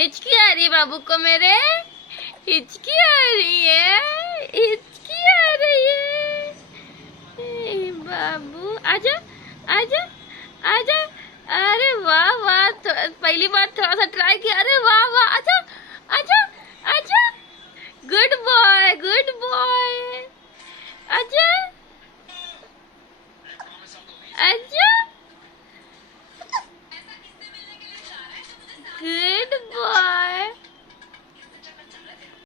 हिचकी आ रही है बाबू को मेरे, हिचकी आ रही है, हिचकी आ रही है। बाबू आजा आजा आजा। अरे वाह वाह, पहली बार थोड़ा सा ट्राई किया, अरे वाह वाह।